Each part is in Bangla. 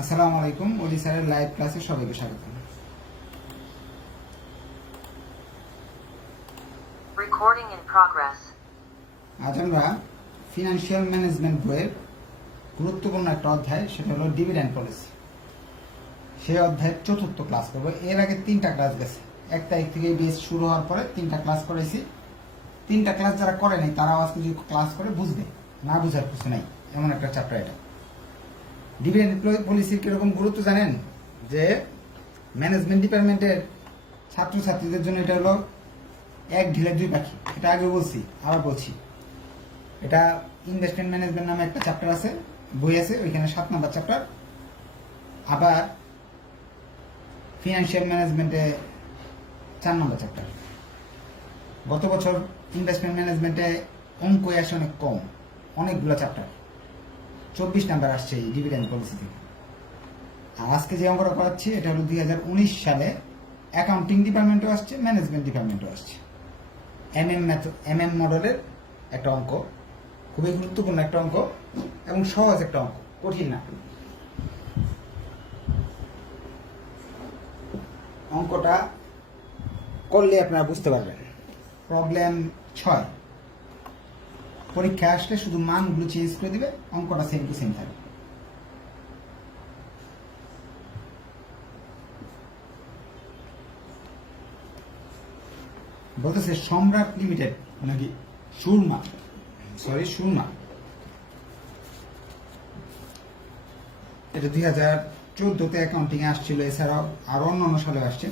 আসসালামু আলাইকুম। ওলি স্যারের লাইভ ক্লাসে সবাইকে স্বাগত। Recording in progress. আজ আমরা ফিনান্সিয়াল ম্যানেজমেন্ট বইয়ের গুরুত্বপূর্ণ একটা অধ্যায়, সেটা হলো ডিভিডেন্ড পলিসি। সেই অধ্যায়ের চতুর্থ ক্লাস করবো। এর আগে 3টা ক্লাস গেছে। 1 তারিখ থেকে বেস শুরু হওয়ার পরে 3টা ক্লাস করেছি। 3টা ক্লাস যারা করে নাই তারাও আজকে যদি ক্লাস করে বুঝবে, না বুঝার কিছু নাই, এমন একটা চ্যাপ্টার এটা। ডিভিডেন্ড পলিসির কিরকম গুরুত্ব জানেন? যে ম্যানেজমেন্ট ডিপার্টমেন্টের ছাত্রছাত্রীদের জন্য এটা হলো এক ঢিলে 2 পাখি। এটা আগে বলছি, আবার বলছি। এটা ইনভেস্টমেন্ট ম্যানেজমেন্ট নামে একটা চ্যাপ্টার আছে, বই আছে, ওইখানে 7 নাম্বার চ্যাপ্টার। আবার ফিনান্সিয়াল ম্যানেজমেন্টে 4 নাম্বার চ্যাপ্টার। গত বছর ইনভেস্টমেন্ট ম্যানেজমেন্টে অঙ্ক আসে অনেক কম, অনেকগুলো চ্যাপ্টার, 24 নাম্বার আসছে এই ডিভিডেন্ড পলিসি থেকে। আর আজকে যে অঙ্কটা করাচ্ছি এটা হলো 2019 সালে অ্যাকাউন্টিং ডিপার্টমেন্টও আসছে, ম্যানেজমেন্ট ডিপার্টমেন্টও আসছে। এমএম মডেলের একটা অঙ্ক, খুবই গুরুত্বপূর্ণ একটা অঙ্ক এবং সহজ একটা অঙ্ক, কঠিন না। অঙ্কটা করলে আপনারা বুঝতে পারবেন। প্রবলেম 6। পরীক্ষা আসলে শুধু মানগুলো চেঞ্জ করে দিবে, অঙ্কটা সেম টু সেম থাকবে। বলতেছে সম্রাট লিমিটেড নাকি সুরমা, সুরমা, এটা 2014-তে অ্যাকাউন্টিং আসছিল, এছাড়াও আরো অন্যান্য সালে আসছে।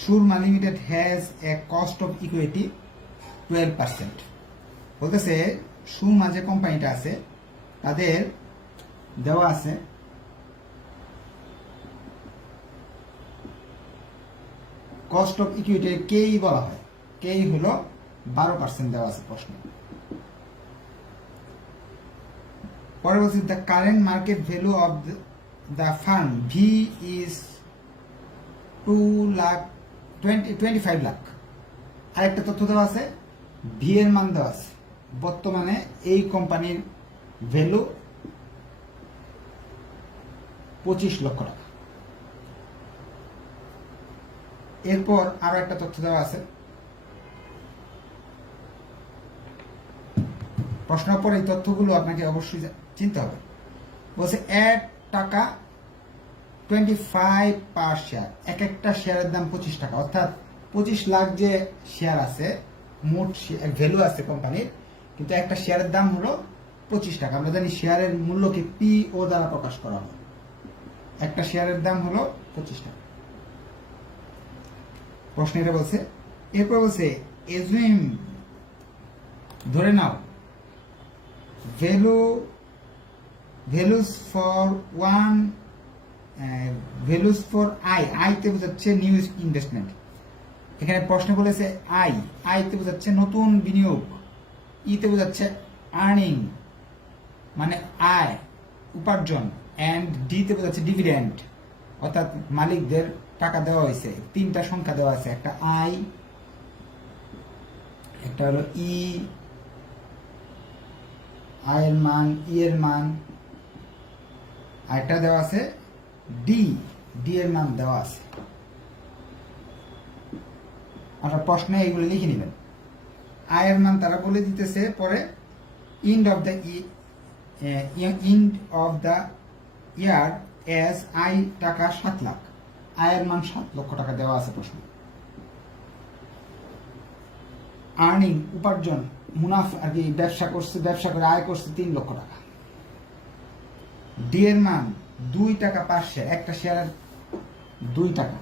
Surma limited has a cost of equity 12%। বলতেছে সুরমা যে কোম্পানিটা আছে তাদের দেওয়া আছে কস্ট অফ ইকুইটি কেই বলা হয়, কেই হলো 12% দেওয়া আছে প্রশ্ন। পরে বলছি the current market value of the farm V is 25 lakh. আরেকটা তথ্য দেওয়া আছে, ভি এর মান দেওয়া আছে। বর্তমানে এই কোম্পানির ভ্যালু 25 লক্ষ টাকা। এরপর আরো একটা তথ্য দেওয়া আছে। প্রশ্নের পর এই তথ্যগুলো আপনাকে অবশ্যই চিনতে হবে। বলছে 1 টাকা 25 পার শেয়ার, একটা শেয়ারের দাম 25 টাকা, অর্থাৎ 25 লাখ যে শেয়ার আছে, মোট ভ্যালু আছে কোম্পানির, কিন্তু একটা শেয়ারের দাম হলো 25 টাকা। আমরা জানি শেয়ারের মূল্যকে PO দ্বারা প্রকাশ করা হয়। একটা শেয়ারের দাম হলো 25 টাকা। প্রশ্ন এটা বলছে। এরপর বলছে এজুইম, ধরে নাও, ভ্যালুস ফর আই তে বোঝাচ্ছে নিউ ইনভেস্টমেন্ট। এখানে প্রশ্ন বলেছে আই তে বোঝাচ্ছে নতুন বিনিয়োগ, ই তে বোঝাচ্ছে আর্নিং মানে আয়, উপার্জন, এন্ড ডি তে বোঝাচ্ছে ডিভিডেন্ড, অর্থাৎ মালিকদের টাকা দেওয়া হয়েছে। 3টা সংখ্যা দেওয়া আছে, একটা আই, একটা হলো ই, আয়ের মান, ই এর মান, আরেকটা দেওয়া আছে ডি, ডি এর মান দেওয়া আছে। আপনার প্রশ্নে এইগুলো লিখে নেবেন। আয়ের মান তারা বলে দিতেছে পরে, end of the year S I টাকা 7 লাখ, আয়ের মান 7 লক্ষ টাকা দেওয়া আছে প্রশ্ন। আর্নিং, উপার্জন, মুনাফা আর কি, ব্যবসা করে আয় করছে 3 লক্ষ টাকা। ডি এর মান 2 টাকা পার শেয়ার, একটা শেয়ারের 2 টাকা।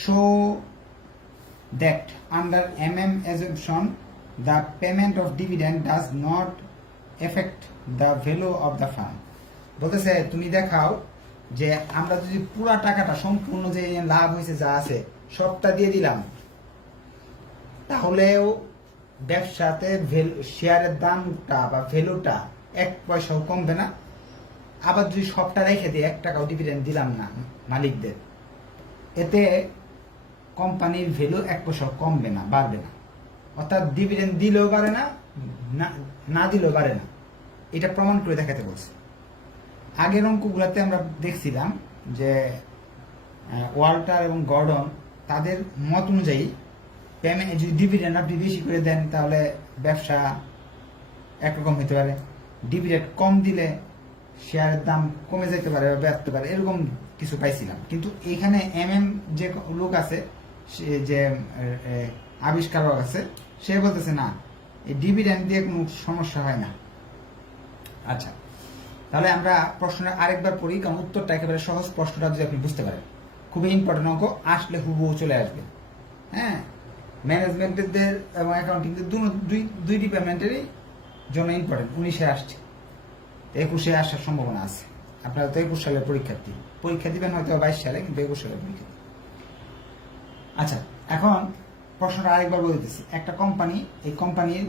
Show that under assumption the payment of dividend does not affect the value of the firm। বলতেছে তুমি দেখাও যে আমরা যদি পুরা টাকাটা, সম্পূর্ণ যে লাভ হয়েছে যা আছে সবটা দিয়ে দিলাম, তাহলেও ব্যবসাতে শেয়ারের দামটা বা ভ্যালুটা 1 পয়সাও কমবে না। আবার যদি সবটা রেখে দিয়ে 1 টাকাও ডিভিডেন্ড দিলাম না মালিকদের, এতে কোম্পানির ভ্যালু 1 পয়সাও কমবে না, বাড়বে না। অর্থাৎ ডিভিডেন্ড দিলেও বাড়ে না, না দিলেও বাড়ে না। এটা প্রমাণ করে দেখাতে বলছে। আগের অঙ্কগুলোতে আমরা দেখছিলাম যে ওয়াল্টার এবং গর্ডন তাদের মত অনুযায়ী পেমেন্ট যদি ডিভিডেন্ড আপনি বেশি করে দেন তাহলে ব্যবসা একরকম হতে পারে, ডিভিডেন্ড কম দিলে শেয়ারের দাম কমে যেতে পারে বা বাড়তে পারে, এরকম কিছু পাইছিলাম। কিন্তু এখানে যে লোক আছে, সে যে আবিষ্কারক আছে, সে বলতেছে না, এই ডিভিডেন্ড দিয়ে কোনো সমস্যা হয় না। আচ্ছা, তাহলে আমরা প্রশ্নটা আরেকবার পড়ি, কারণ উত্তরটা একেবারে সহজ, প্রশ্নটা যদি আপনি বুঝতে পারেন খুবই ইম্পর্টেন্ট অঙ্ক, আসলে হুবহু চলে আসবে। হ্যাঁ, ম্যানেজমেন্টের এবং অ্যাকাউন্টিংদের দুই ডিপার্টমেন্টেরই জন্য ইম্পর্টেন্ট। 19-এ আসছে, 21-এ আসার সম্ভাবনা আছে। আপনারা তো 21 সালের পরীক্ষা দিবেন হয়তো 22 সালে, কিন্তু 21 সালের পরীক্ষা। আচ্ছা, এখন প্রশ্নটা আরেকবার বলে দিতেছি। একটা কোম্পানি, এই কোম্পানির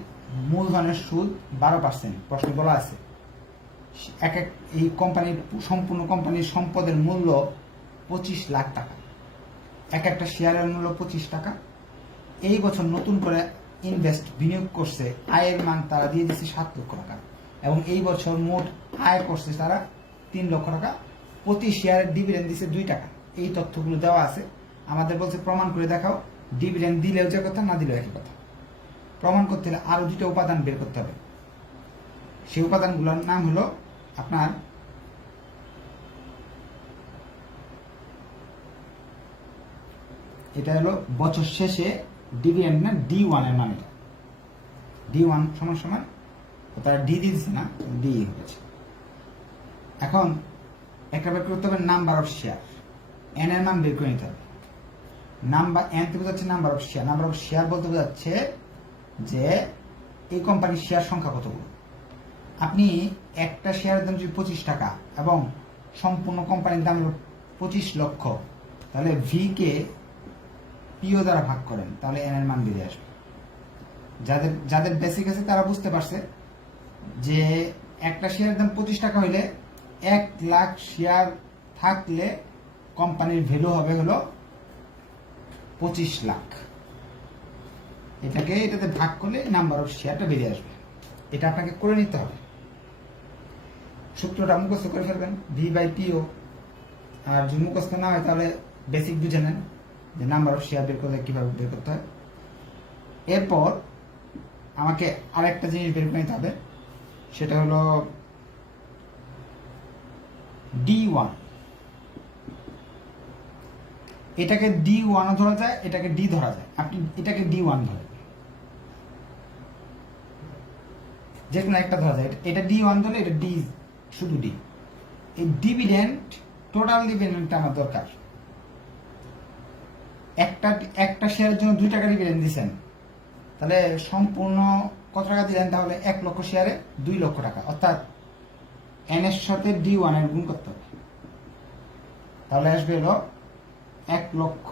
মূলধনের সুদ 12%, প্রশ্ন বলা আছে এই কোম্পানির সম্পূর্ণ কোম্পানির সম্পদের মূল্য 25 লাখ টাকা, একটা শেয়ারের মূল্য 25 টাকা। এই বছর নতুন করে বিনিয়োগ করছে, আয়ের মান তারা দিয়ে দিচ্ছে 7 লক্ষ টাকা, এবং এই বছর মোট আয় করছে তারা 3 লক্ষ টাকা, প্রতি শেয়ারের ডিভিডেন্ড দিচ্ছে 2 টাকা। এই তথ্যগুলো দেওয়া আছে। আমাদের বলছে প্রমাণ করে দেখাও, ডিভিডেন্ড দিলেও যে কথা, না দিলেও একই কথা। প্রমাণ করতে হলে আরো 2টা উপাদান বের করতে হবে। সেই উপাদানগুলোর নাম হলো আপনার এটা হলো বছর শেষে ডিভিডেন্ড, না D1 এর মান, এটা D1 সমান তারা ডি দিচ্ছে না, ডি হয়েছে। এখন একটা বের করতে হবে নাম্বার অফ শেয়ার, এন এর মান বের করে নিতে হবে। নাম্বার এন থেকে বোঝাচ্ছে number of share, number of share বলতে বোঝাচ্ছে যে এই কোম্পানির শেয়ার সংখ্যা কতগুলো। আপনি একটা শেয়ারের দাম যদি 25 টাকা এবং সম্পূর্ণ কোম্পানির দাম হলো 25 লক্ষ, তাহলে ভি কে পিও দ্বারা ভাগ করেন, তাহলে এন এর মান বেরিয়ে আসবে। যাদের বেসিক আছে তারা বুঝতে পারছে যে একটা শেয়ারের দাম 25 টাকা হইলে 1 লাখ শেয়ার থাকলে কোম্পানির ভ্যালু হবে হলো 25 লাখ। এটাতে ভাগ করলে নাম্বার অফ শেয়ারটা বেরিয়ে আসবে। এটা আপনাকে করে নিতে হবে, সূত্রটা মুখস্থ করে ফেলবেন, ভি বাই পিও। আর যদি মুখস্থ না হয় তাহলে বেসিক বুঝে নেন যে নাম্বার অফ শেয়ার বের করলে কিভাবে বের করতে হয়। এরপর আমাকে আরেকটা জিনিস বের করে নিতে হবে, সেটা হলো D1। এটাকে D1 ধরা যায়, এটাকে ডি ধরা যায়। আপনি এটাকে D1 ধরেন, যে কোনো একটা ধরা যায়। এটা D1 ধরলে এটা ডি, শুধু ডি। এই ডিভিডেন্ড, টোটাল ডিভিডেন্ডটা আমার দরকার। একটা শেয়ারের জন্য 2 টাকা ডিভিডেন্ড দিচ্ছেন, তাহলে সম্পূর্ণ কত টাকা দিলেন? তাহলে 1 লক্ষ শেয়ারে 2 লক্ষ টাকা, অর্থাৎ এন এর সাথে D1 এর গুণ করতে হবে। তাহলে আসবে হলো 1 লক্ষ,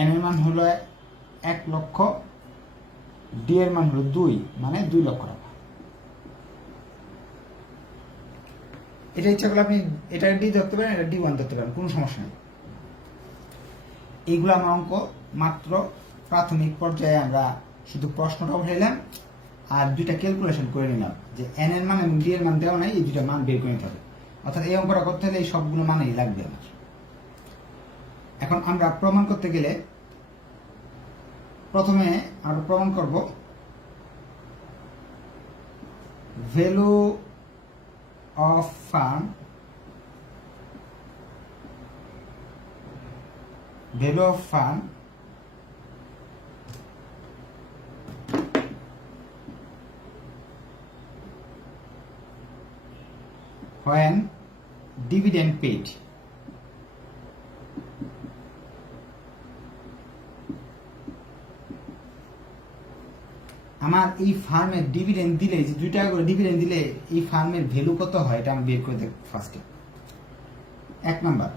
এন এর মান হলো 1 লক্ষ, ডি এর মান হলো 2, মানে 2 লক্ষ টাকা। এটা ইচ্ছা করলে আপনি এটা ডি ধরতে পারেন, এটা D1 ধরতে পারেন, কোনো সমস্যা নেই। এইগুলো আমার অঙ্ক মাত্র প্রাথমিক পর্যায়ে আমরা শুধু প্রশ্নটা উঠাইলাম আর 2টা ক্যালকুলেশন করে নিলাম যে এন এর মান এবং ডি এর মান দেওয়া নাই, এই 2টা মান বের করে নিতে হবে। অর্থাৎ এই অঙ্কটা করতে হলে এই সবগুলো মানেই লাগবে আমার। এখন আমরা প্রমাণ করতে গেলে প্রথমে আমরা প্রমাণ করব value of farm, value of farm when dividend paid। আমার এই ফার্মের ডিভিডেন্ড দিলে, যে 2 টাকা করে ডিভিডেন্ড দিলে এই ফার্মের ভ্যালু কত হয়, এটা আমি বের করে দেব ফার্স্টে। 1 নাম্বার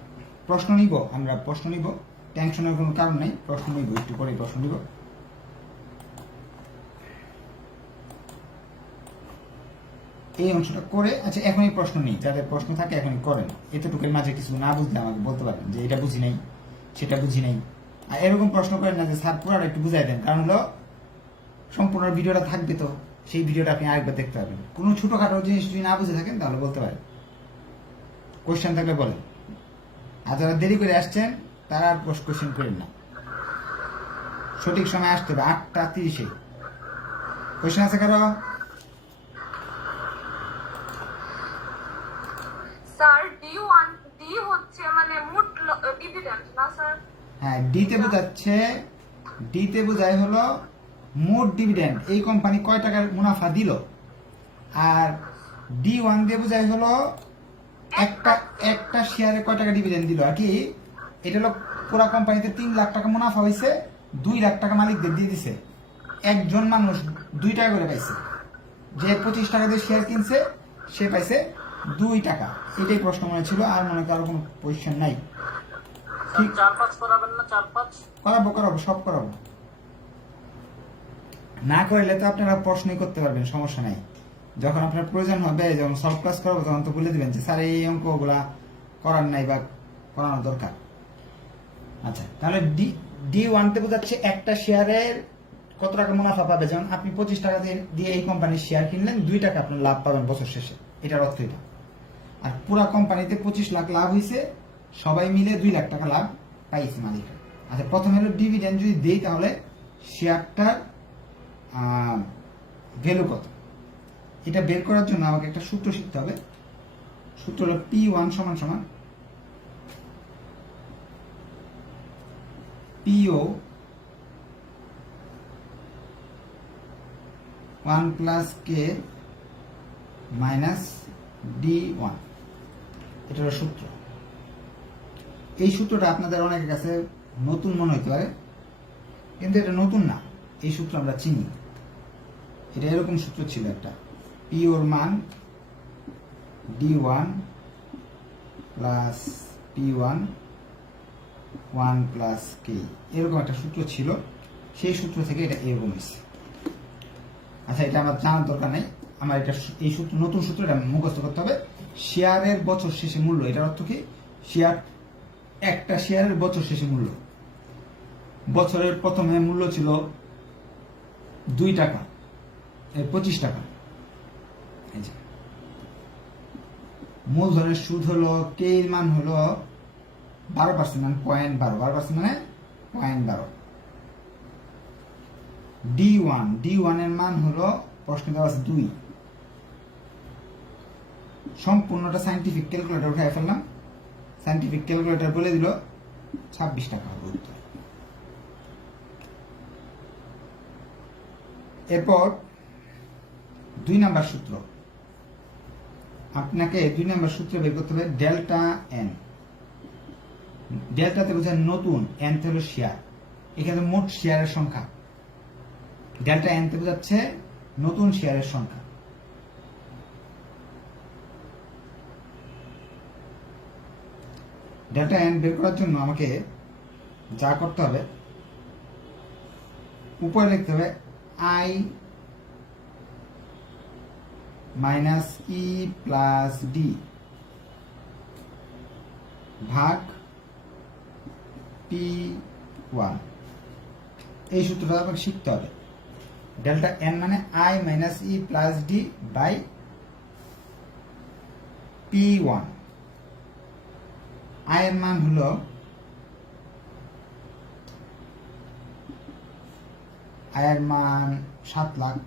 প্রশ্ন নিব, আমরা প্রশ্ন নিব, টেনশনের কোনো কারণ নেই, প্রশ্ন নিব, একটু পরে প্রশ্ন নিব। এই অংশটা করে, আচ্ছা এখনই প্রশ্ন নেই, যাদের প্রশ্ন থাকে এখনই করেন। এতটুকুর মাঝে কিছু না বুঝলে আমাকে বলতে পারবেন যে এটা বুঝি নাই, সেটা বুঝি নাই। আর এরকম প্রশ্ন করেন না যে স্যার পুরোটা একটু বুঝাই দেন, কারণ হলো সম্পূর্ণ ভিডিওটা থাকবে তো, সেই ভিডিওটা আপনি আরেকবার দেখতে পারবেন। কোনো ছোটখাটো জিনিস যদি না বুঝে থাকেন তাহলে বলতে পারেন, কোশ্চেন থাকলে বলেন। আর যারা দেরি করে আসছেন তারা আর কোশ্চেন করেন না, সঠিক সময় আসতে হবে 8:30-এ। কোশ্চেন আছে কারো? স্যার ডি হচ্ছে মানে মোট ডিভিডেন্ড না স্যার? হ্যাঁ, ডিতে বোঝায় হলো মোট ডিভিডেন্ড, এই কোম্পানি কয় টাকার মুনাফা দিল। আর D1 দিয়ে বোঝায় হলো একটা শেয়ারে কয় টাকা ডিভিডেন্ড দিল আর কি। এটা হলো পুরো কোম্পানিতে 3 লাখ টাকা মুনাফা হয়েছে, 2 লাখ টাকা মালিকদের দিয়ে দিছে। একজন মানুষ 2 টাকা করে পাইছে, যে 25 টাকা দিয়ে শেয়ার কিনছে সে পাইছে 2 টাকা। এটাই প্রশ্ন মনে ছিল, আর মনে করার কোনো কোয়েশ্চেন নাই। ঠিক, 4-5 করাবেন না? 4-5 করাবো, সব করাবো। না করলে তো আপনারা প্রশ্নই করতে পারবেন, সমস্যা নাই। যখন আপনার প্রয়োজন হবে, যখন সলভ ক্লাস করাবো, তখন তো বলে দিবেন যে স্যার এই অঙ্কগুলা করার নাই বা করানো দরকার। আচ্ছা, তাহলে D1 তে বোঝাচ্ছে একটা শেয়ারের কত টাকা মুনাফা পাবে। যেমন আপনি 25 টাকা দিয়ে এই কোম্পানির শেয়ার কিনলেন, 2 টাকা আপনার লাভ পাবেন বছর শেষে, এটার অর্থ এটা। আর পুরা কোম্পানিতে 25 লাখ লাভ হয়েছে, সবাই মিলে 2 লাখ টাকা লাভ পাইছে মালিকরা। আচ্ছা, প্রথমে হলো ডিভিডেন্ড যদি দেই তাহলে শেয়ারটার ভ্যালু কত, এটা বের করার জন্য আমাকে একটা সূত্র শিখতে হবে। সূত্র হলো P1 সমান সমান PO 1 plus K minus D1, এটা হলো সূত্র। এই সূত্রটা আপনাদের অনেকের কাছে নতুন মনে হতে পারে, কিন্তু এটা নতুন না, এই সূত্র আমরা চিনি। এটা এরকম সূত্র ছিল একটা, পিওর মান D1 plus P1 1 plus K, এরকম একটা সূত্র ছিল। সেই সূত্র থেকে এটা এরকম হয়েছে। আচ্ছা, এটা আমার জানার দরকার নেই, আমার এটা এই সূত্র, নতুন সূত্র, এটা মুখস্থ করতে হবে। শেয়ারের বছর শেষে মূল্য, এটার অর্থ কি? একটা শেয়ারের বছর শেষে মূল্য। বছরের প্রথমে মূল্য ছিল 2 টাকা, 25 টাকা। এই যে মূলধনের সুদ হলো, কে এর মান হলো 12%, মানে 0.12%, মানে 0.12। D1 এর মান হলো, প্রশ্ন দেওয়া আছে 2। সম্পূর্ণটা সাইন্টিফিক ক্যালকুলেটর উঠাই ফেললাম, সাইন্টিফিক ক্যালকুলেটর বলে দিল 26 টাকা হবে উত্তর। এরপর 2 নাম্বার সূত্র, আপনাকে 2 নাম্বার সূত্র বের করতে হবে। ডেল্টা এন, ডেল্টাতে বোঝায় নতুন, এন তে হলো শেয়ার, এখানে মোট শেয়ারের সংখ্যা। ডেল্টা এন তে বোঝাচ্ছে নতুন শেয়ারের সংখ্যা। ডেল্টা এন বের করার জন্য আমাকে যা করতে হবে, উপরে লিখতে হবে I minus E plus D ভাগ P1। এই সূত্রটা আপনাকে শিখতে হবে। ডেল্টা এন মানে I minus E plus D by P1। I এর মান হলো আয়ের মান 7 লাখ,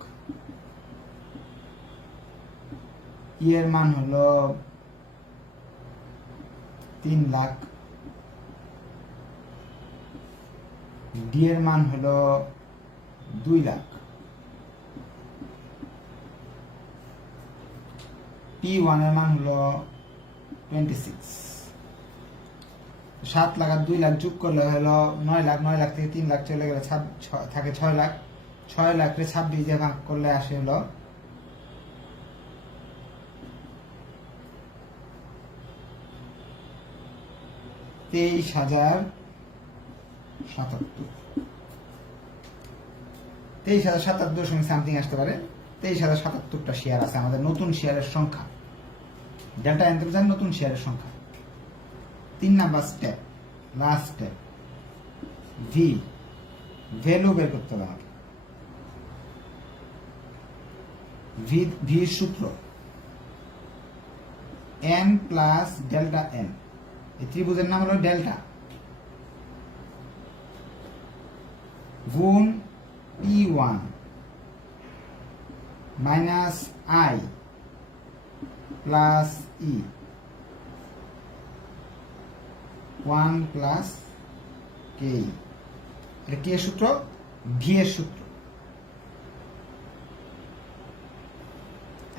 ই এর মান হলো 3 লাখ, ডি এর মান হলো 2 লাখ, P1 এর মান হলো 26। 7 লাখ আর 2 লাখ যোগ করলে হলো 9 লাখ। 9 লাখ থেকে 3 লাখ চলে গেলে থাকে 6 লাখ। 6 লাখকে 26 দিয়ে ভাগ করলে আসে হলো 23,077। 23,077 সঙ্গে সামথিং আসতে পারে। 23,077টা শেয়ার আছে আমাদের, নতুন শেয়ারের সংখ্যা। ডেল্টা এন তে নতুন শেয়ারের সংখ্যা। 3 number step, last step, value বের করতে হবে আমাকে। ভি এর সূত্র n প্লাস ডেল্টা n, এই ত্রিভুজের নাম হলো ডেল্টা, গুণ P1 minus I plus E 1 plus কে। এটা কি এর সূত্র? ভি এর সূত্র।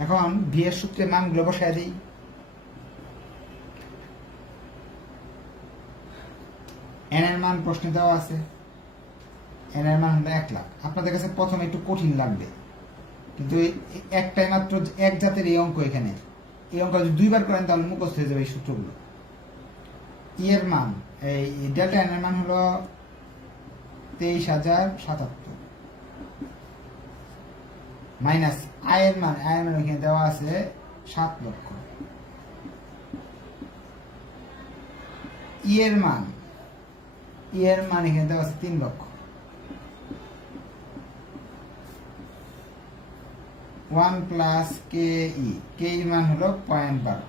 এখন ভি এর সূত্রের মানগুলো বসায় দিই। এন এর মান প্রশ্নে দেওয়া আছে, এন এর মান হলো 1 লাখ। আপনাদের কাছে প্রথমে একটু কঠিন লাগবে, কিন্তু একটাই মাত্র এক জাতের এই অঙ্ক। এখানে এই অঙ্ক যদি দুইবার করেন তাহলে মুখস্থ হয়ে যাবে এই সূত্রগুলো। ই এর মান, এই ডেল্টা এন এর মান হলো 23,077 মাইনাস আই এর মান, আই এর মান এখানে দেওয়া আছে 7 লক্ষ। ই এর মান, ই এর মান এখানে দেওয়া আছে 3 লক্ষ। 1 প্লাস কে ই, কে ই মান হলো 0.12।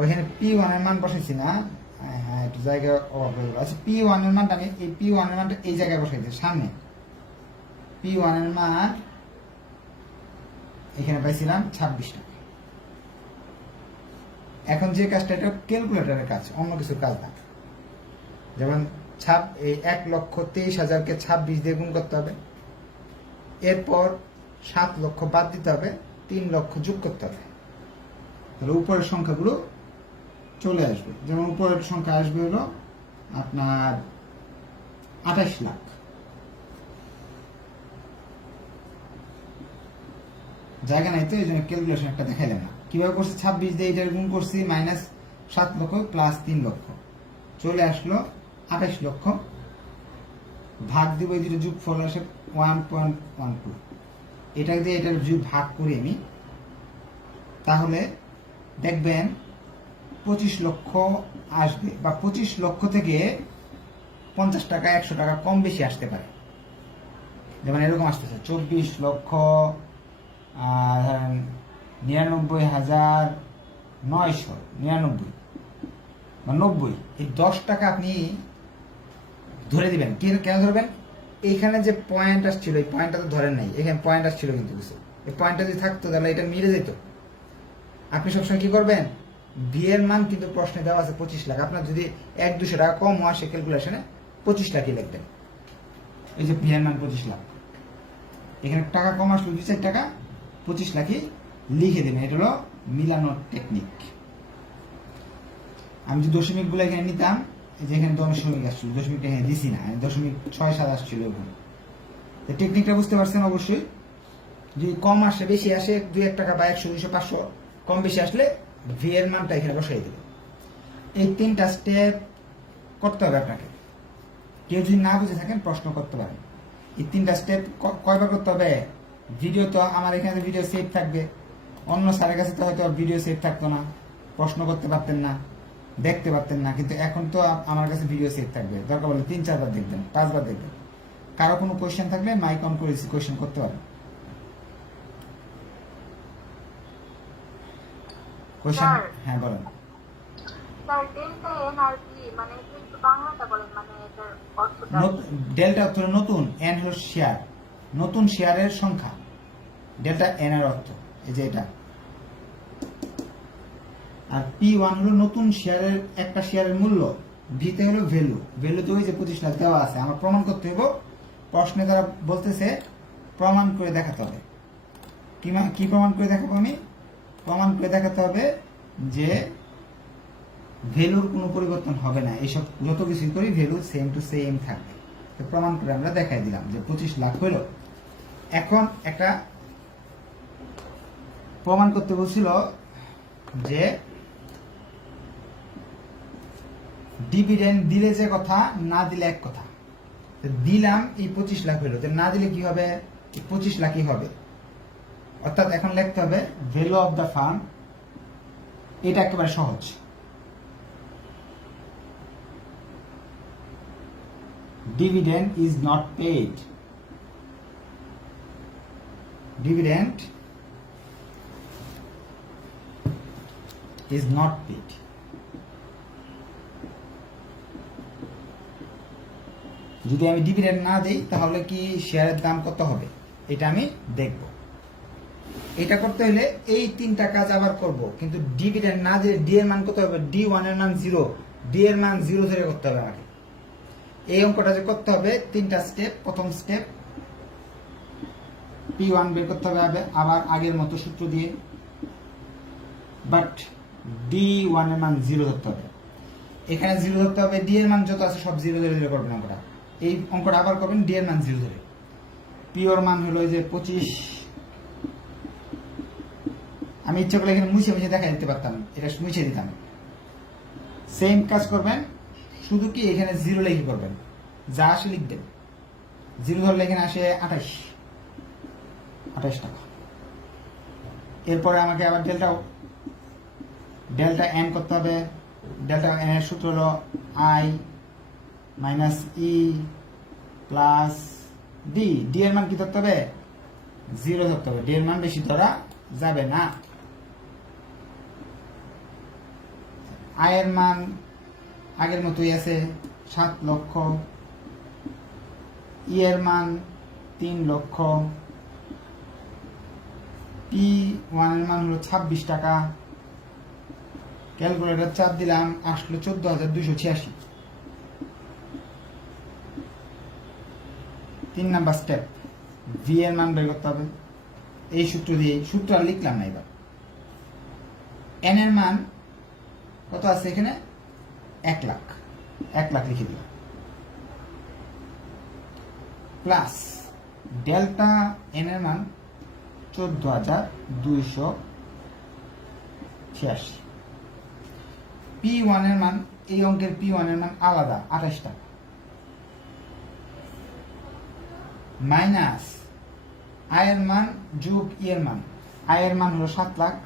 ওইখানে P1 এর মান বসাইছি না, হ্যাঁ একটু জায়গা অভাব হয়ে গেল। আচ্ছা P1 এর মানটা আমি এই P1 এর মানটা এই জায়গায় বসাই দিই সামনে। P1 এর মান এখানে পাইছিলাম 26 টাকা। এখন যে কাজটা, এটা ক্যালকুলেটরের কাজ, অন্য কিছু কাজ না। যেমন 1,23,000-কে 26 দিয়ে গুণ করতে হবে, এরপর 7 লক্ষ বাদ দিতে হবে, 3 লক্ষ যোগ করতে হবে, তাহলে উপরের সংখ্যাগুলো চলে আসবে। যেমন উপরের সংখ্যা আসবে হলো আপনার 28 লাখ। জায়গা নাই তো, এই জন্য ক্যালকুলেশন একটা দেখাইলাম না। কিভাবে করছি? 26 দিয়ে এটার গুণ করছি, মাইনাস 7 লক্ষ প্লাস 3 লক্ষ, চলে আসলো 28 লক্ষ। ভাগ দিব, এই দুটো যোগ ফল আসে 1.12। এটা দিয়ে এটার যদি ভাগ করি আমি, তাহলে দেখবেন 25 লক্ষ আসবে, বা 25 লক্ষ থেকে 50 টাকা 100 টাকা কম বেশি আসতে পারে। যেমন এরকম আসতেছে 24,99,999 বা 90। এই 10 টাকা আপনি ধরে দিবেন। কেন ধরবেন? এইখানে যে পয়েন্ট আসছিল, এই পয়েন্টটা তো ধরেন নাই, এখানে পয়েন্ট আসছিল কিন্তু কিছু, এই পয়েন্টটা যদি থাকতো তাহলে এটা মিলে যেত। আপনি সবসময় কি করবেন? ভি এর মান কিন্তু প্রশ্নে দেওয়া আছে 25 লাখ। আপনার যদি 1-200 টাকা কম আসে ক্যালকুলেশনে, 25 লাখই লিখবেন। এই যে ভি এর মান 25 লাখ, এখানে টাকা কম আসলো 2-4 টাকা, 25 লাখই লিখে দেবেন। এটা হলো মিলানোর টেকনিক। আমি যে দশমিক গুলো এখানে নিতাম, এই যে এখানে দশমিক আসছিল, দশমিকটা এখানে দিছি না, 0.67 আসছিল এরকম। টেকনিকটা বুঝতে পারছেন অবশ্যই। যদি কম আসে বেশি আসে, 2-1 টাকা বা 100, 200, 500 কম বেশি আসলে ভি এর মানটা এখানে বসাই দেবে। এই 3টা স্টেপ করতে হবে আপনাকে। কেউ যদি না বুঝে থাকেন প্রশ্ন করতে পারেন। এই 3টা স্টেপ কয়বার করতে হবে? ভিডিও তো আমার এখানে ভিডিও সেভ থাকবে, অন্য স্যারের কাছে তো হয়তো ভিডিও সেভ থাকতো না, প্রশ্ন করতে পারতেন না, দেখতে পারতেন না। কিন্তু এখন তো আমার কাছে ভিডিও সেভ থাকবে, দরকার বলে 3-4 বার দেখবেন, 5 বার দেখবেন। কারো কোনো কোয়েশ্চেন থাকলে মাইক অন করে কোয়েশ্চেন করতে পারেন। কোয়েশ্চেন? হ্যাঁ বলেন। স্যার ডেল্টা এন আর কি মানে একটু বাংলাটা বলেন, মানে এটার অর্থটা। ডেল্টা অর্থ হলো নতুন, এন হলো শেয়ার, নতুন শেয়ারের সংখ্যা। ডেল্টা এন এর অর্থ এই যে এটা। আর P1 হলো নতুন শেয়ারের, একটা শেয়ারের মূল্য। ভিতে হলো ভ্যালু, ভ্যালুতে ওই যে 25 লাখ দেওয়া আছে, আমার প্রমাণ করতে হবে। প্রশ্নে তারা বলতেছে প্রমাণ করে দেখাতে হবে। কি প্রমাণ করে দেখাবো আমি? প্রমাণ করে দেখাতে হবে যে ভ্যালুর কোনো পরিবর্তন হবে না, এইসব যত কিছু করি ভ্যালু সেম টু সেম থাকবে। তো প্রমাণ করে আমরা দেখাই দিলাম যে 25 লাখ হলো। এখন একটা প্রমাণ করতে বলছিল যে ডিভিডেন্ড দিলে যে কথা, না দিলে এক কথা। দিলাম এই 25 লাখ হলো, না দিলে কি হবে? 25 লাখই হবে। অর্থাৎ এখন লিখতে হবে ভ্যালু অফ দ্য ফার্ম। এটা একেবারে সহজ। Dividend is not paid, dividend is not paid. যদি আমি ডিভিডেন্ড না দেই তাহলে কি শেয়ারের দাম কত হবে এটা আমি দেখব। এটা করতে হলে এই তিনটা কাজ আবার করব, কিন্তু ডিভিডেন্ড না দিয়ে ডি এর মান কত হবে, D1 এর মান 0, ডি এর মান 0 ধরে করতে হবে আমাকে। এই অঙ্কটা যে করতে হবে তিনটা স্টেপ। প্রথম স্টেপ P1 বের করতে হবে আবার আগের মতো সূত্র দিয়ে, বাট D1 এর মান 0 ধরতে হবে। এখানে 0 ধরতে হবে, ডি এর মান যত আছে সব 0 ধরে ধরে করবেন অঙ্কটা। এই অঙ্কটা আবার করবেন ডি এর মান 0 ধরে। পি ওর মান হলো যে 25। আমি ইচ্ছা করলে এখানে মুছে মুছে দেখা দিতে পারতাম, এটা মুছে দিতাম। সেম কাজ করবেন, শুধু কি এখানে 0 লিখে করবেন, যা আসে লিখবেন। 0 ধরলে এখানে আসে 28 টাকা। এরপরে আমাকে আবার ডেল্টা এন করতে হবে। ডেল্টা এন এর সূত্র হলো I minus E plus D. D এর মান কি ধরতে হবে, 0 ধরতে হবে, ডি এর মান বেশি ধরা যাবে না। আয়ের মান আগের মতোই আছে 7 লক্ষ, ই এর মান 3 লক্ষ, P1 এর মান হলো 26 টাকা। ক্যালকুলেটর চাপ দিলাম, আসলো 14,286। 3 নাম্বার স্টেপ, ভি এর মান বের করতে হবে এই সূত্র দিয়ে। সূত্র আর লিখলাম না, এবার এন এর মান কত আছে এখানে, 1 লাখ। 1 লাখ লিখে দিলাম, প্লাস ডেল্টা এন এর মান 14,286। P1 এর মান, এই অঙ্কের P1 এর মান আলাদা 28 টাকা, মাইনাস আয়ের মান যোগ ই এর মান। আয়ের মান হলো 7 লাখ,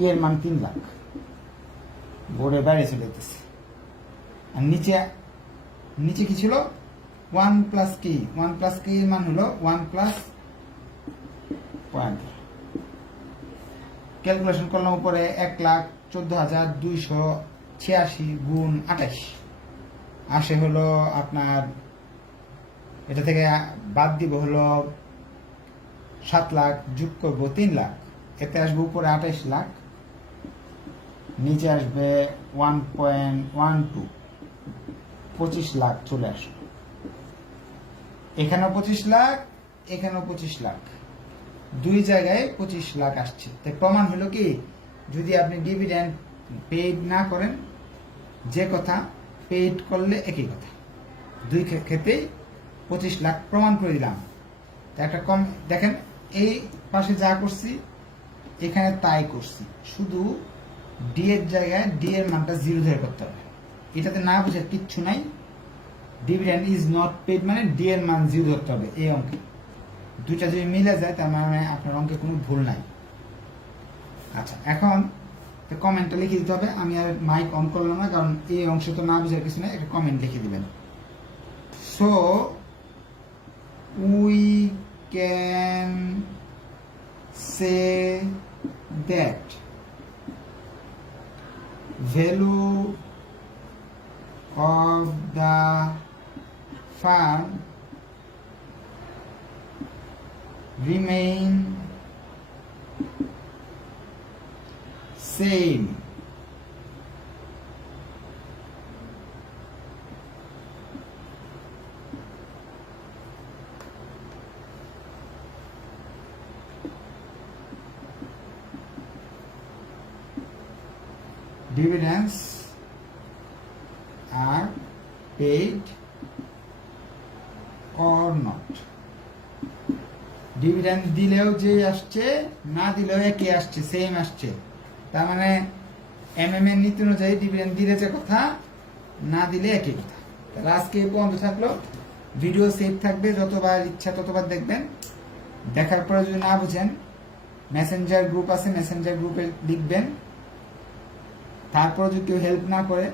ই এর মান 3 লাখ। বোর্ডের বাইরে চলে যেতেছে। আর নিচে কি ছিল, 1 প্লাস কি, 1 প্লাস কি এর মান হলো 1 প্লাস পয়েন্ট। ক্যালকুলেশন করলাম উপরে 1,14,286 গুণ 28 আসে হলো আপনার, এটা থেকে বাদ দিব হলো 7 লাখ, যোগ করব 3 লাখ, এতে আসবে উপরে 28 লাখ, নিচে আসবে 1.12, 25 লাখ চলে আসবে। এখানেও 25 লাখ, এখানেও 25 লাখ, দুই জায়গায় 25 লাখ আসছে। তাই প্রমাণ হলো কি, যদি আপনি ডিভিডেন্ড পেইড না করেন, যে কথা পেইড করলে একই কথা, দুই ক্ষেত্রেই 25 লাখ প্রমাণ করে দিলাম। একটা কম দেখেন, এই পাশে যা করছি এখানে তাই করছি, শুধু ডি এর জায়গায় ডি এর মানটা 0 ধরে করতে হবে। এটাতে না বুঝে কিচ্ছু নাই। ডিভিডেন্ড ইজ নট পেইড মানে ডি এর মান 0 ধরতে হবে এই অঙ্কে। দুইটা যদি মিলে যায় তার মানে আপনার অঙ্কে কোনো ভুল নাই। আচ্ছা, এখন কমেন্টটা লিখে দিতে হবে। আমি আর মাইক অন করলাম না, কারণ এই অংশ তো না বুঝার কিছু নাই, একটা কমেন্ট লিখে দিবেন। So we can say that value of the farm remain same dividends are paid or not. Dividend দিলেও যে আসছে, না দিলেও একই আসছে, সেম আসছে। তার মানে এমএম এর নীতি অনুযায়ী ডিভিডেন্ড দিলে যে কথা, না দিলে একই কথা। তাহলে আজকে এই পর্যন্ত থাকলো। ভিডিও সেভ থাকবে, যতবার ইচ্ছা ততবার দেখবেন। দেখার পরে যদি না বুঝেন, মেসেঞ্জার গ্রুপ আছে, মেসেঞ্জার গ্রুপে লিখবেন। তারপরে যদি কেউ হেল্প না করে,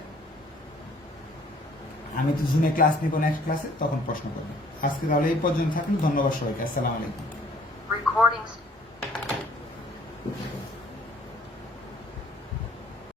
আমি তো জুমে ক্লাস নিব নেক্সট ক্লাসে, তখন প্রশ্ন করবেন। আজকে তাহলে এই পর্যন্ত থাকলো। ধন্যবাদ সবাইকে। আসসালামু আলাইকুম। Recording